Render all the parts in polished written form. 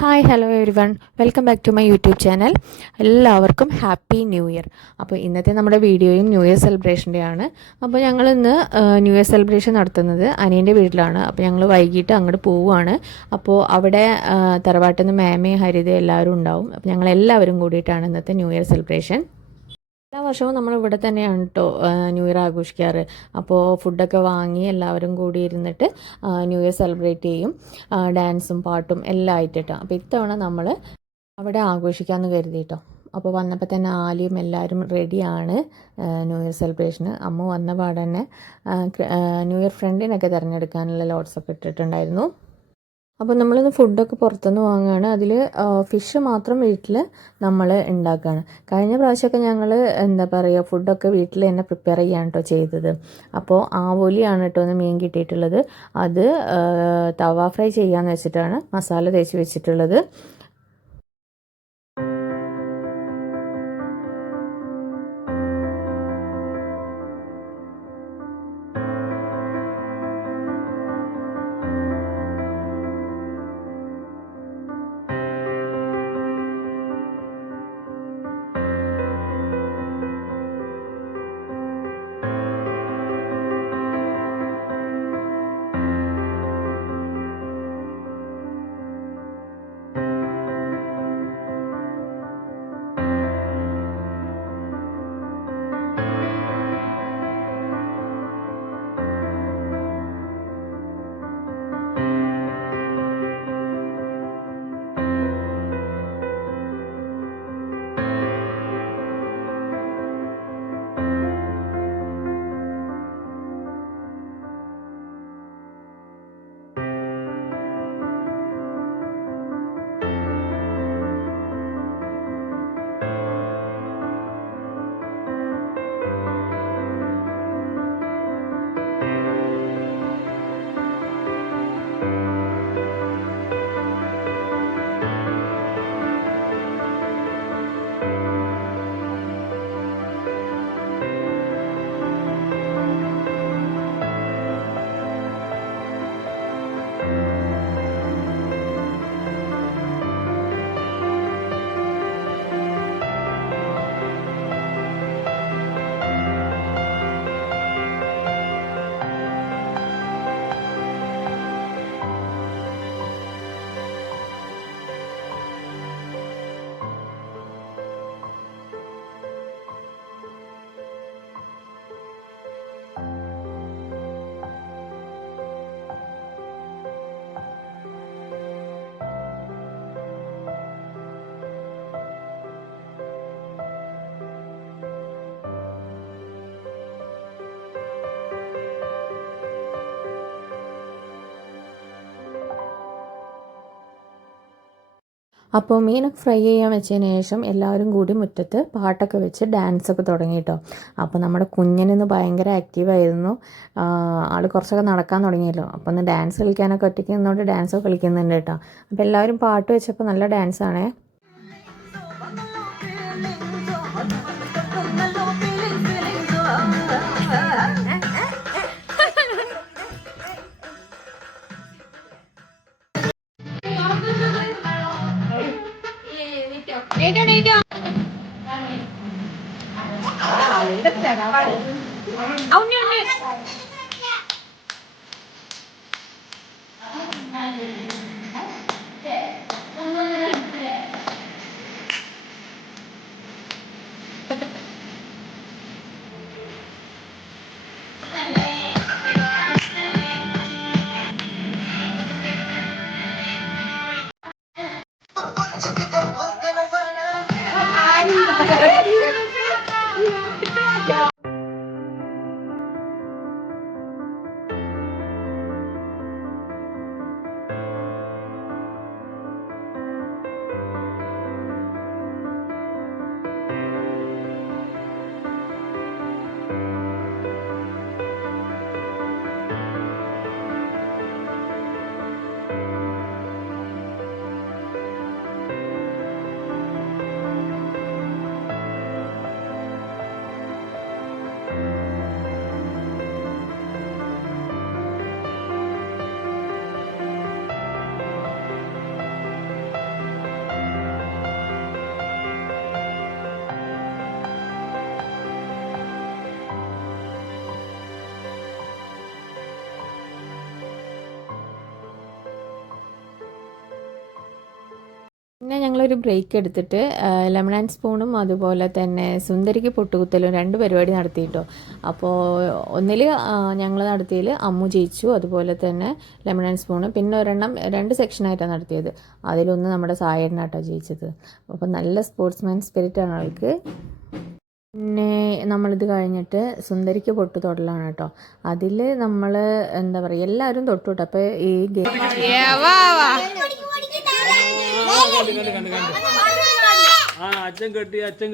Hi hello everyone, welcome back to my YouTube channel. എല്ലാവർക്കും happy new year. അപ്പോൾ ഇന്നത്തെ നമ്മുടെ വീഡിയോയും ന്യൂ ഇയർ സെലിബ്രേഷൻ്റെയാണ്. അപ്പോൾ ഞങ്ങൾ ഇന്ന് ന്യൂ ഇയർ സെലിബ്രേഷൻ നടത്തുന്നത് അനിയൻ്റെ വീട്ടിലാണ്. അപ്പോൾ ഞങ്ങൾ വൈകിട്ട് അങ്ങോട്ട് പോവുകയാണ്. അപ്പോൾ അവിടെ തറവാട്ടിൽ നിന്ന് മേമയും ഹരിതയും എല്ലാവരും ഉണ്ടാവും. അപ്പോൾ ഞങ്ങളെല്ലാവരും കൂടിയിട്ടാണ് ഇന്നത്തെ ന്യൂ ഇയർ സെലിബ്രേഷൻ. എല്ലാ വർഷവും നമ്മൾ ഇവിടെ തന്നെയാണ് കേട്ടോ ന്യൂ ഇയർ ആഘോഷിക്കാറ്. അപ്പോൾ ഫുഡൊക്കെ വാങ്ങി എല്ലാവരും കൂടി ഇരുന്നിട്ട് ന്യൂ ഇയർ സെലിബ്രേറ്റ് ചെയ്യും. ഡാൻസും പാട്ടും എല്ലാം ആയിട്ടിട്ടോ. അപ്പോൾ ഇത്തവണ നമ്മൾ അവിടെ ആഘോഷിക്കാമെന്ന് കരുതിയിട്ടോ. അപ്പോൾ വന്നപ്പോൾ തന്നെ ആലിയും എല്ലാവരും റെഡിയാണ് ന്യൂ ഇയർ സെലിബ്രേഷന്. അമ്മ വന്ന പാടെ തന്നെ ന്യൂ ഇയർ ഫ്രണ്ടിനൊക്കെ തിരഞ്ഞെടുക്കാനുള്ള ലോട്ട്സൊക്കെ ഇട്ടിട്ടുണ്ടായിരുന്നു. അപ്പോൾ നമ്മളിന്ന് ഫുഡൊക്കെ പുറത്തുനിന്ന് വാങ്ങുകയാണ്. അതിൽ ഫിഷ് മാത്രം വീട്ടിൽ നമ്മൾ ഉണ്ടാക്കുകയാണ്. കഴിഞ്ഞ പ്രാവശ്യമൊക്കെ ഞങ്ങൾ എന്താ പറയുക ഫുഡൊക്കെ വീട്ടിൽ തന്നെ പ്രിപ്പയർ ചെയ്യാണ് കേട്ടോ ചെയ്തത്. അപ്പോൾ ആവോലിയാണ് കേട്ടോ ഒന്ന് മീൻ കിട്ടിയിട്ടുള്ളത്. അത് തവ ഫ്രൈ ചെയ്യാമെന്ന് വെച്ചിട്ടാണ് മസാല തേച്ച് വെച്ചിട്ടുള്ളത്. അപ്പോൾ മീനൊക്കെ ഫ്രൈ ചെയ്യാൻ വെച്ചതിന് ശേഷം എല്ലാവരും കൂടി മുറ്റത്ത് പാട്ടൊക്കെ വെച്ച് ഡാൻസൊക്കെ തുടങ്ങി കേട്ടോ. അപ്പോൾ നമ്മുടെ കുഞ്ഞിനിന്ന് ഭയങ്കര ആക്റ്റീവായിരുന്നു. ആൾ കുറച്ചൊക്കെ നടക്കാൻ തുടങ്ങിയല്ലോ. അപ്പോൾ ഒന്ന് ഡാൻസ് കളിക്കാനൊക്കെ ഒറ്റയ്ക്ക് നിന്നുകൊണ്ട് ഡാൻസൊക്കെ കളിക്കുന്നുണ്ട് കേട്ടോ. അപ്പോൾ എല്ലാവരും പാട്ട് വെച്ചപ്പോൾ നല്ല ഡാൻസാണേ. പിന്നെ ഞങ്ങളൊരു ബ്രേക്ക് എടുത്തിട്ട് ലെമൺ ആൻഡ് സ്പൂണും അതുപോലെ തന്നെ സുന്ദരിക്ക് പൊട്ടുകുത്തലും 2 പരിപാടി നടത്തിയിട്ടോ. അപ്പോൾ ഒന്നിൽ ഞങ്ങൾ നടത്തിയതിൽ അമ്മു ജയിച്ചു, അതുപോലെ തന്നെ ലെമൺ ആൻഡ് സ്പൂണ്. പിന്നെ ഒരെണ്ണം 2 സെക്ഷനായിട്ടാണ് നടത്തിയത്. അതിലൊന്ന് നമ്മുടെ സായേട്ടനാട്ടോ ജയിച്ചത്. അപ്പോൾ നല്ല സ്പോർട്സ്മാൻ സ്പിരിറ്റാണ് ആൾക്ക്. പിന്നെ നമ്മളിത് കഴിഞ്ഞിട്ട് സുന്ദരിക്ക് പൊട്ട് തൊടലാണ് കേട്ടോ. അതിൽ നമ്മൾ എന്താ പറയുക, എല്ലാവരും തൊട്ടു കേട്ടോ. അപ്പോൾ ഈ അച്ഛൻ കെട്ടി അച്ഛൻ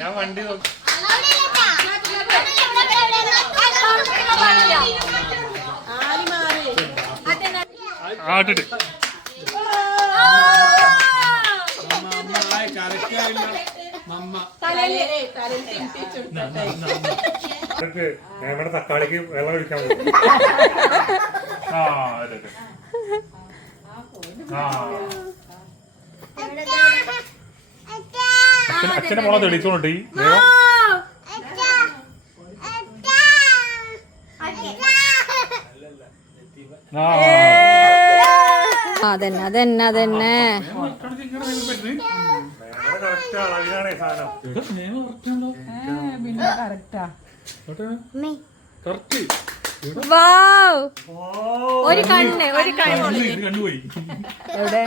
ഞാൻ വണ്ടി ആട്ടിട്ട് ഞങ്ങളുടെ തക്കാളിക്ക് വെള്ളം ഒഴിക്കാൻ പോകും. അച്ഛനെ മോളെ തെളിച്ചോണ്ടി അതന്നെ അതന്നെ അതന്നെ ഒരു കണ്ണ് കണ്ടുപോയി എവിടെ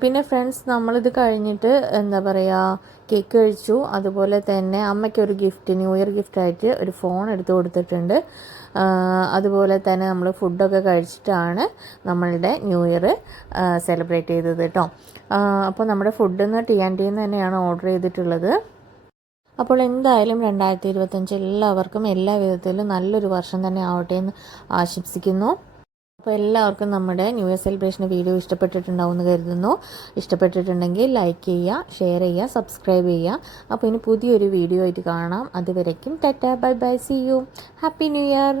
പിന്നെ ഫ്രണ്ട്സ്, നമ്മളിത് കഴിഞ്ഞിട്ട് എന്താ പറയുക, കേക്ക് കഴിച്ചു. അതുപോലെ തന്നെ അമ്മയ്ക്കൊരു ഗിഫ്റ്റ്, ന്യൂ ഇയർ ഗിഫ്റ്റായിട്ട് ഒരു ഫോൺ എടുത്ത് കൊടുത്തിട്ടുണ്ട്. അതുപോലെ തന്നെ നമ്മൾ ഫുഡൊക്കെ കഴിച്ചിട്ടാണ് നമ്മളുടെ ന്യൂ ഇയർ സെലിബ്രേറ്റ് ചെയ്തത് കേട്ടോ. അപ്പോൾ നമ്മുടെ ഫുഡിന്ന് ടിന്ന് തന്നെയാണ് ഓർഡർ ചെയ്തിട്ടുള്ളത്. അപ്പോൾ എന്തായാലും 2025 എല്ലാവർക്കും എല്ലാ വിധത്തിലും നല്ലൊരു വർഷം തന്നെ ആവട്ടെ എന്ന് ആശംസിക്കുന്നു. അപ്പോൾ എല്ലാവർക്കും നമ്മുടെ ന്യൂ ഇയർ സെലിബ്രേഷൻ വീഡിയോ ഇഷ്ടപ്പെട്ടിട്ടുണ്ടാവും എന്ന് കരുതുന്നു. ഇഷ്ടപ്പെട്ടിട്ടുണ്ടെങ്കിൽ ലൈക്ക് ചെയ്യുക, ഷെയർ ചെയ്യുക, സബ്സ്ക്രൈബ് ചെയ്യുക. അപ്പോൾ ഇനി പുതിയൊരു വീഡിയോ ആയിട്ട് കാണാം. അതുവരയ്ക്കും tata, bye bye, see you, happy new year.